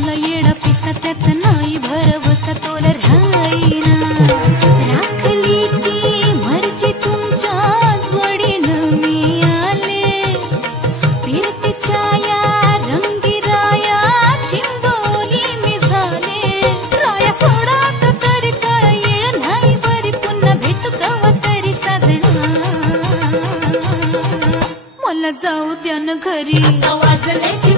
झाला येडा पिसा त्याचा नाही भरवसा तोल राहीना राखली ती मर्जी तुमच्याच वडीनं मी आले फिरती छाया रंगी राया चिंबोली मी झाले राया सोडात तरी काळ येळ नाही बरी पुन्हा भेटू कवा तरी साजना मला जाऊ द्या न घरी आता वाजले